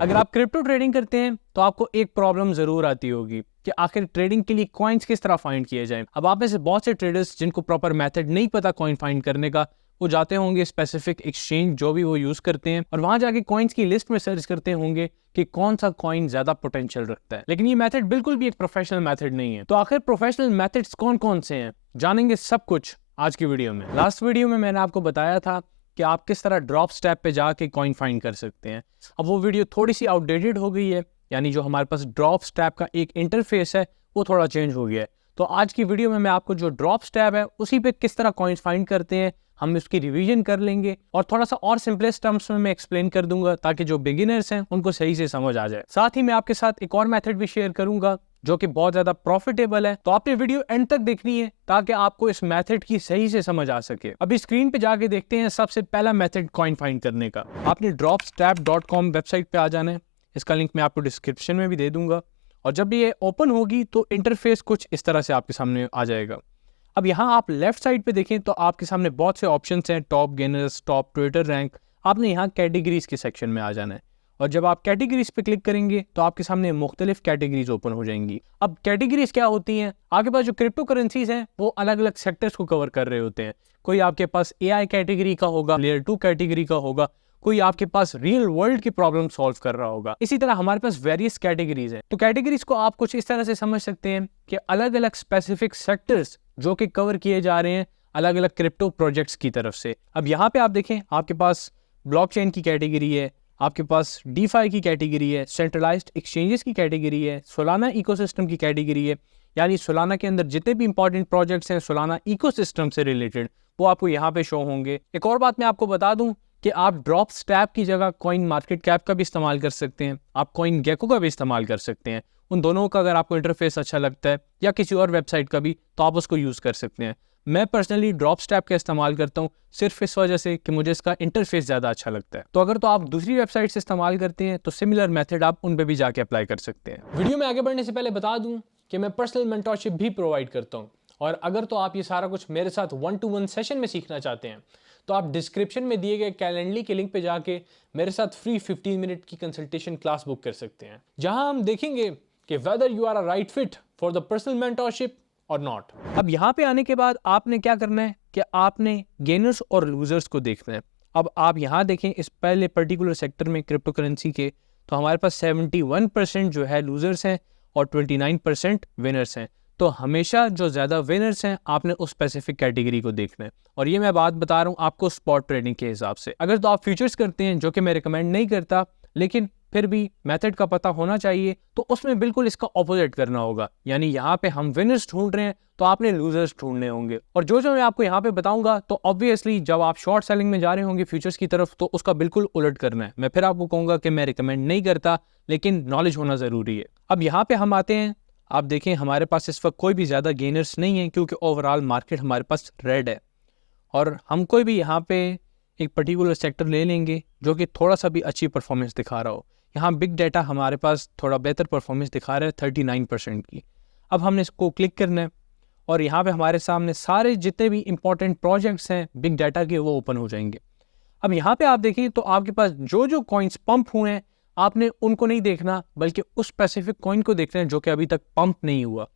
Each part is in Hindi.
अगर आप क्रिप्टो ट्रेडिंग करते हैं तो आपको एक प्रॉब्लम जरूर आती होगी कि आखिर ट्रेडिंग के लिए कॉइन्स किस तरह फाइंड किए जाएं। अब आप में से बहुत से ट्रेडर्स जिनको प्रॉपर मेथड नहीं पता कॉइन फाइंड करने का, वो जाते होंगे स्पेसिफिक एक्सचेंज जो भी वो यूज करते हैं और वहां जाके कॉइन्स की लिस्ट में सर्च करते होंगे कि कौन सा कॉइन ज्यादा पोटेंशियल रखता है। लेकिन ये मेथड बिल्कुल भी एक प्रोफेशनल मेथड नहीं है। तो आखिर प्रोफेशनल मेथड्स कौन कौन से हैं, जानेंगे सब कुछ आज की वीडियो में। लास्ट वीडियो में मैंने आपको बताया था कि आप किस तरह ड्रॉप स्टेप पे जाके कॉइन फाइंड कर सकते हैं। अब वो वीडियो थोड़ी सी आउटडेटेड हो गई है, यानी जो हमारे पास ड्रॉप स्टेप का एक इंटरफेस है वो थोड़ा चेंज हो गया है। तो आज की वीडियो में मैं आपको जो ड्रॉप स्टेप है उसी पे किस तरह कॉइन्स फाइंड करते हैं हम इसकी रिवीजन कर लेंगे और थोड़ा सा और सिंपलेस्ट टर्म्स में मैं एक्सप्लेन कर दूंगा ताकि जो बिगिनर्स हैं उनको सही से समझ आ जाए। साथ ही मैं आपके साथ एक और मेथड भी शेयर करूंगा जो कि बहुत ज्यादा प्रॉफिटेबल है। तो आपने वीडियो एंड तक देखनी है ताकि आपको इस मेथड की सही से समझ आ सके। अभी स्क्रीन पे जाके देखते हैं सबसे पहला मेथड कॉइन फाइंड करने का। आपने dropstep.com वेबसाइट पे आ जाना है। इसका लिंक मैं आपको डिस्क्रिप्शन में भी दे दूंगा और जब भी ये ओपन होगी तो इंटरफेस कुछ इस तरह से आपके सामने आ जाएगा। अब यहाँ आप लेफ्ट साइड पे देखें तो आपके सामने बहुत से ऑप्शंस हैं, top gainers, top Twitter rank. आपने यहाँ कैटेगरीज के सेक्शन में आ जाना है और जब आप कैटेगरीज पे क्लिक करेंगे तो आपके सामने मुख्तलिफ कैटेगरीज ओपन हो जाएंगी। अब कैटेगरीज क्या होती हैं, आपके पास जो क्रिप्टो करेंसीज हैं वो अलग अलग सेक्टर्स को कवर कर रहे होते हैं। कोई आपके पास AI कैटेगरी का होगा, लेयर 2 कैटेगरी का होगा, कोई आपके पास रियल वर्ल्ड की प्रॉब्लम सॉल्व कर रहा होगा। इसी तरह हमारे पास वेरियस कैटेगरीज हैं। तो कैटेगरीज को आप कुछ इस तरह से समझ सकते हैं कि अलग अलग स्पेसिफिक सेक्टर्स जो कि कवर किए जा रहे हैं अलग अलग क्रिप्टो प्रोजेक्ट्स की तरफ से। अब यहाँ पे आप देखें आपके पास ब्लॉकचेन की कैटेगरी है, आपके पास डीफाई की कैटेगरी है, सेंट्रलाइज्ड एक्सचेंजेस की कैटेगरी है, सोलाना इकोसिस्टम की कैटेगरी है, यानी सोलाना के अंदर जितने भी इंपॉर्टेंट प्रोजेक्ट्स हैं सोलाना इकोसिस्टम से रिलेटेड वो आपको यहाँ पे शो होंगे। एक और बात मैं आपको बता दूं कि आप ड्रॉप स्टैप की जगह कॉइन मार्केट कैप का भी इस्तेमाल कर सकते हैं, आप कॉइन गेको का भी इस्तेमाल कर सकते हैं। उन दोनों का अगर आपको इंटरफेस अच्छा लगता है या किसी और वेबसाइट का भी तो आप उसको यूज़ कर सकते हैं। मैं पर्सनली ड्रॉप स्टैप का इस्तेमाल करता हूँ सिर्फ इस वजह से कि मुझे इसका इंटरफेस ज़्यादा अच्छा लगता है। तो अगर तो आप दूसरी वेबसाइट से इस्तेमाल करते हैं तो सिमिलर मेथड आप उन पे भी जाके अप्लाई कर सकते हैं। वीडियो में आगे बढ़ने से पहले बता दूं कि मैं पर्सनल मेंटरशिप भी प्रोवाइड करता हूँ और अगर तो आप ये सारा कुछ मेरे साथ 1-to-1 सेशन में सीखना चाहते हैं तो आप डिस्क्रिप्शन में दिए गए कैलेंडली के लिंक पे जाके मेरे साथ फ्री 15 मिनट की कंसल्टेशन क्लास बुक कर सकते हैं, जहां हम देखेंगे कि whether you are a right fit for the personal mentorship और नॉट। अब यहाँ पे आने के बाद आपने क्या करना है कि आपने गेनर्स और लूजर्स को देखना है। अब आप यहाँ देखें इस पहले पर्टिकुलर सेक्टर में क्रिप्टो करेंसी के, तो हमारे पास 71% जो है लूजर्स हैं और 29% विनर्स हैं। तो हमेशा जो ज़्यादा विनर्स हैं आपने उस स्पेसिफिक कैटेगरी को देखना है। और ये मैं बात बता रहा हूँ आपको स्पॉट ट्रेडिंग के हिसाब से। अगर तो आप फ्यूचर्स करते हैं, जो कि मैं रिकमेंड नहीं करता, लेकिन फिर भी मेथड का पता होना चाहिए, तो उसमें बिल्कुल इसका ऑपोजिट करना होगा। यानी यहाँ पे हम विनर्स ढूंढ रहे हैं तो आपने लूजर्स ढूंढने होंगे। और जो मैं आपको यहाँ पे बताऊंगा तो ऑब्वियसली जब आप शॉर्ट सेलिंग में जा रहे होंगे फ्यूचर्स की तरफ तो उसका बिल्कुल उलट करना है। मैं फिर आपको कहूँगा कि मैं रिकमेंड नहीं करता, लेकिन नॉलेज होना ज़रूरी है। अब यहाँ पे हम आते हैं, आप देखें हमारे पास इस वक्त कोई भी ज़्यादा गेनर्स नहीं है क्योंकि ओवरऑल मार्केट हमारे पास रेड है। और हम कोई भी यहाँ पे एक पर्टिकुलर सेक्टर ले लेंगे जो कि थोड़ा सा भी अच्छी परफॉर्मेंस दिखा रहा हो। यहाँ बिग डाटा हमारे पास थोड़ा बेहतर परफॉर्मेंस दिखा रहा है 39% की। अब हमने इसको क्लिक करना है और यहाँ पे हमारे सामने सारे जितने भी इंपॉर्टेंट प्रोजेक्ट्स हैं बिग डाटा के वो ओपन हो जाएंगे। अब यहाँ पे आप देखें तो आपके पास जो जो कॉइन्स पंप हुए हैं आपने उनको नहीं देखना, बल्कि उस स्पेसिफिक कॉइन को देखना है जो कि अभी तक पंप नहीं हुआ।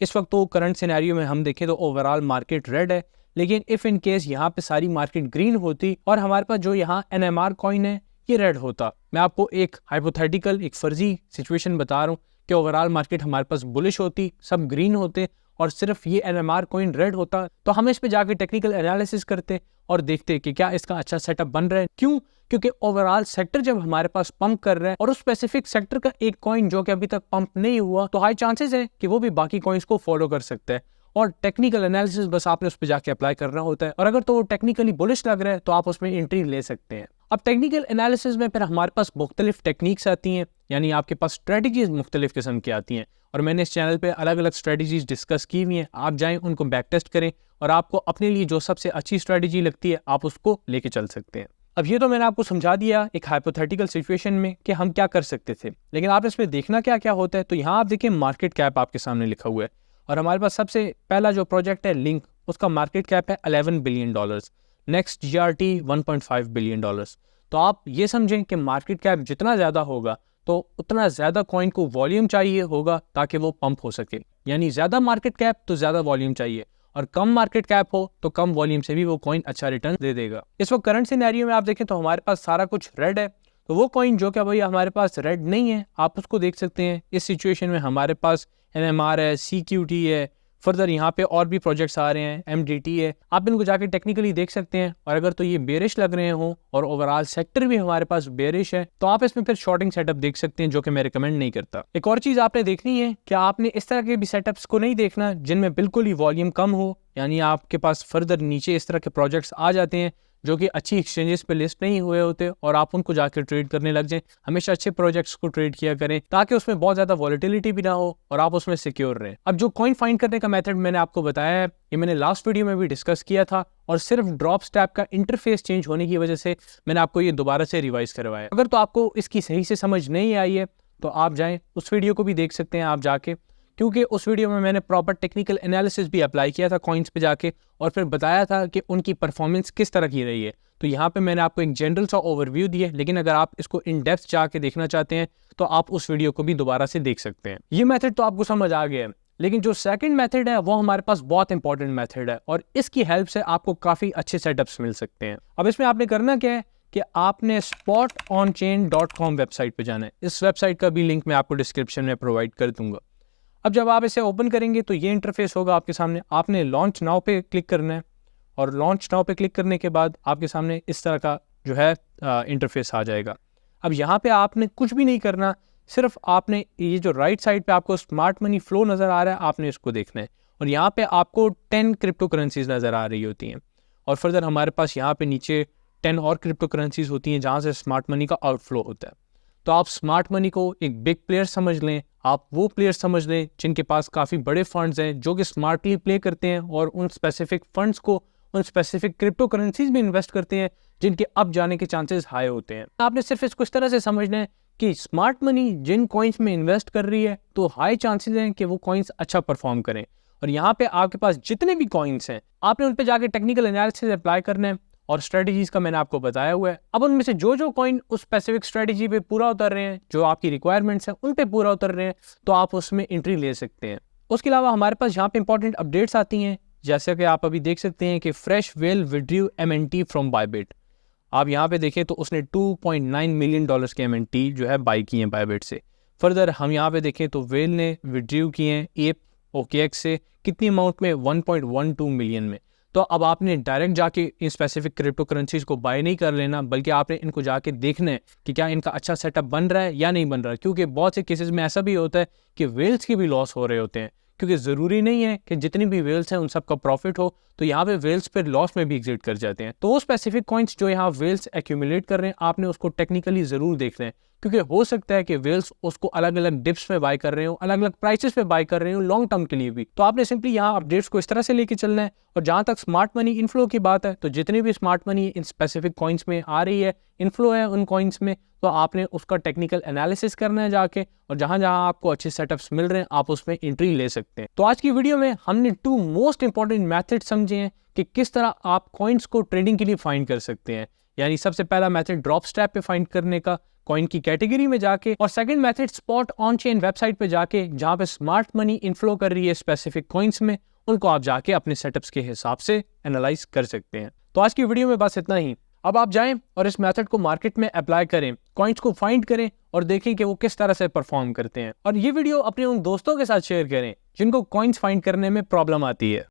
इस वक्त तो करंट सिनेरियो में हम देखें तो ओवरऑल मार्केट रेड है, लेकिन इफ़ इन केस यहाँ पे सारी मार्केट ग्रीन होती और हमारे पास जो यहाँ NMR कॉइन है ये रेड होता। मैं आपको एक हाइपोथेटिकल, एक फर्जी सिचुएशन बता रहा हूँ कि ओवरऑल मार्केट हमारे पास बुलिश होती, सब ग्रीन होते और सिर्फ ये NMR कॉइन रेड होता, तो हम इस पे जाके टेक्निकल एनालिसिस करते और देखते कि क्या इसका अच्छा सेटअप बन रहा है। क्यों? क्योंकि ओवरऑल सेक्टर जब हमारे पास पंप कर रहा है और उस स्पेसिफिक सेक्टर का एक कॉइन जो कि अभी तक पंप नहीं हुआ, तो हाई चांसेस है कि वो भी बाकी कॉइन्स को फॉलो कर सकता है। और टेक्निकल एनालिसिस बस आपने उस पर जाके अप्लाई करना होता है और अगर तो वो टेक्निकली बुलिश लग रहा है तो आप उसमें एंट्री ले सकते हैं। अब टेक्निकल एनालिसिस में फिर हमारे पास मुख्तलिफ टेक्निक्स आती हैं, यानी आपके पास स्ट्रेटजीज मुख्तलिफ किस्म की आती हैं और मैंने इस चैनल पे अलग अलग स्ट्रेटजीज डिस्कस की हुई हैं। आप जाएं उनको बैक टेस्ट करें और आपको अपने लिए जो सबसे अच्छी स्ट्रेटजी लगती है आप उसको लेके चल सकते हैं। अब ये तो मैंने आपको समझा दिया एक हाइपोथेटिकल सिचुएशन में कि हम क्या कर सकते थे, लेकिन आप इसमें देखना क्या क्या होता है। तो यहाँ आप देखिए मार्केट कैप आपके सामने लिखा हुआ है और हमारे पास सबसे पहला जो प्रोजेक्ट है लिंक, उसका मार्केट कैप है $11 बिलियन, नेक्स्ट GRT $1.5 बिलियन। तो आप ये समझें कि मार्केट कैप जितना ज़्यादा होगा तो उतना ज़्यादा कॉइन को वॉल्यूम चाहिए होगा ताकि वो पंप हो सके। यानी ज़्यादा मार्केट कैप तो ज़्यादा वॉल्यूम चाहिए, और कम मार्केट कैप हो तो कम वॉल्यूम से भी वो कॉइन अच्छा रिटर्न दे देगा। इस वक्त करंट सिनेरियो में आप देखें तो हमारे पास सारा कुछ रेड है, तो वो कॉइन जो कि भाई हमारे पास रेड नहीं है आप उसको देख सकते हैं। इस सिचुएशन में हमारे पास NMR है, CQT है, फर्दर यहाँ पे और भी प्रोजेक्ट्स आ रहे हैं, MDT है, आप इनको जाके टेक्निकली देख सकते हैं। और अगर तो ये बेरिश लग रहे हों और ओवरऑल सेक्टर भी हमारे पास बेरिश है तो आप इसमें फिर शॉर्टिंग सेटअप देख सकते हैं, जो कि मैं रिकमेंड नहीं करता। एक और चीज़ आपने देखनी है कि आपने इस तरह के भी सेटअप्स को नहीं देखना जिनमें बिल्कुल ही वॉल्यूम कम हो, यानी आपके पास फर्दर नीचे इस तरह के प्रोजेक्ट्स आ जाते हैं जो कि अच्छी एक्सचेंजेस पे लिस्ट नहीं हुए होते और आप उनको जाकर ट्रेड करने लग जाएं। हमेशा अच्छे प्रोजेक्ट्स को ट्रेड किया करें ताकि उसमें बहुत ज़्यादा वॉलेटिलिटी भी ना हो और आप उसमें सिक्योर रहें। अब जो कॉइन फाइंड करने का मेथड मैंने आपको बताया है, ये मैंने लास्ट वीडियो में भी डिस्कस किया था और सिर्फ ड्रॉप स्टैप का इंटरफेस चेंज होने की वजह से मैंने आपको ये दोबारा से रिवाइज करवाया। अगर तो आपको इसकी सही से समझ नहीं आई है तो आप जाएँ उस वीडियो को भी देख सकते हैं आप जाके, क्योंकि उस वीडियो में मैंने प्रॉपर टेक्निकल एनालिसिस भी अप्लाई किया था कॉइन्स पे जाके और फिर बताया था कि उनकी परफॉर्मेंस किस तरह की रही है। तो यहाँ पे मैंने आपको एक जनरल सा ओवरव्यू दिया, लेकिन अगर आप इसको इन डेप्थ जाके देखना चाहते हैं तो आप उस वीडियो को भी दोबारा से देख सकते हैं। ये मेथड तो आपको समझ आ गया है, लेकिन जो सेकंड मेथड है वो हमारे पास बहुत इंपॉर्टेंट मेथड है और इसकी हेल्प से आपको काफ़ी अच्छे सेटअप्स मिल सकते हैं। अब इसमें आपने करना क्या है कि आपने spotonchain.com वेबसाइट पे जाना है। इस वेबसाइट का भी लिंक मैं आपको डिस्क्रिप्शन में प्रोवाइड कर दूंगा। अब जब आप इसे ओपन करेंगे तो ये इंटरफेस होगा आपके सामने। आपने लॉन्च नाउ पे क्लिक करना है और लॉन्च नाउ पे क्लिक करने के बाद आपके सामने इस तरह का जो है इंटरफेस आ जाएगा। अब यहाँ पे आपने कुछ भी नहीं करना, सिर्फ आपने ये जो राइट साइड पे आपको स्मार्ट मनी फ्लो नज़र आ रहा है आपने इसको देखना है और यहाँ पे आपको 10 क्रिप्टो करेंसीज नज़र आ रही होती हैं और फर्दर हमारे पास यहाँ पे नीचे 10 और क्रिप्टो करेंसीज होती हैं जहाँ से स्मार्ट मनी का आउटफ्लो होता है। तो आप स्मार्ट मनी को एक बिग प्लेयर समझ लें, आप वो प्लेयर समझ लें जिनके पास काफ़ी बड़े फंड्स हैं जो कि स्मार्टली प्ले करते हैं और उन स्पेसिफिक फंड्स को उन स्पेसिफिक क्रिप्टो करेंसीज में इन्वेस्ट करते हैं जिनके अप जाने के चांसेस हाई होते हैं। आपने सिर्फ इसको इस तरह से समझना है कि स्मार्ट मनी जिन कॉइन्स में इन्वेस्ट कर रही है तो हाई चांसेस हैं कि वो कॉइन्स अच्छा परफॉर्म करें। और यहाँ पे आपके पास जितने भी कॉइन्स हैं आपने उन पे जाके टेक्निकल एनालिसिस अप्लाई करना है और स्ट्रेटजीज का मैंने आपको बताया हुआ है। अब उनमें से जो कॉइन उस स्पेसिफिक स्ट्रेटजी पे पूरा उतर रहे हैं, जो आपकी रिक्वायरमेंट्स हैं उन पे पूरा उतर रहे हैं, तो आप उसमें एंट्री ले सकते हैं। उसके अलावा हमारे पास यहाँ पे इंपॉर्टेंट अपडेट्स आती हैं, जैसे कि आप अभी देख सकते हैं कि fresh well withdrew MNT from Bybit. आप यहाँ पे देखें तो उसने $2.9 मिलियन के MNT जो है बाई किए हैं बायबिट से। फर्दर हम यहाँ पे देखें तो वेल ने विड्रू किए हैं एप OKX से कितनी अमाउंट में, 1.12 मिलियन में। तो अब आपने डायरेक्ट जाके इन स्पेसिफिक क्रिप्टो करेंसीज को बाय नहीं कर लेना, बल्कि आपने इनको जाके देखना है कि क्या इनका अच्छा सेटअप बन रहा है या नहीं बन रहा है, क्योंकि बहुत से केसेस में ऐसा भी होता है कि वेल्स के भी लॉस हो रहे होते हैं, क्योंकि ज़रूरी नहीं है कि जितनी भी वेल्स हैं उन सब का प्रॉफिट हो। तो यहाँ पे वेल्स पर लॉस में भी एग्जिट कर जाते हैं। तो वो स्पेसिफिक कॉइन्स जो यहाँ वेल्स एक्यूमुलेट कर रहे हैं आपने उसको टेक्निकली ज़रूर देखना है, क्योंकि हो सकता है कि वेल्स उसको अलग अलग डिप्स में बाय कर रहे हो, अलग अलग प्राइसेस पे बाय कर रहे हो लॉन्ग टर्म के लिए भी। तो आपने सिंपली यहाँ अपडेट्स को इस तरह से लेके चलना है। और जहाँ तक स्मार्ट मनी इनफ्लो की बात है, तो जितनी भी smart money in specific coins में आ रही है, इनफ्लो है उन कॉइन्स में, तो आपने उसका टेक्निकल एनालिसिस करना है जाके, और जहाँ जहाँ आपको अच्छे सेटअप्स मिल रहे हैं आप उसमें एंट्री ले सकते हैं। तो आज की वीडियो में हमने 2 मोस्ट इंपॉर्टेंट मेथड समझे हैं कि किस तरह आप कॉइन्स को ट्रेडिंग के लिए फाइंड कर सकते हैं। यानी सबसे पहला मेथड ड्रॉप स्टैप पे फाइंड करने का कॉइन की कैटेगरी में जाके, और second method spot on chain website पे जाके जहाँ पे स्मार्ट मनी इनफ्लो कर रही है स्पेसिफिक कॉइन्स में, उनको आप जाके अपने सेटअप्स के हिसाब से एनालाइज कर सकते हैं। तो आज की वीडियो में बस इतना ही। अब आप जाएं और इस मेथड को मार्केट में अप्लाई करें, कॉइन्स को फाइंड करें और देखें कि वो किस तरह से परफॉर्म करते हैं। और ये वीडियो अपने उन दोस्तों के साथ शेयर करें जिनको कॉइन्स फाइंड करने में प्रॉब्लम आती है।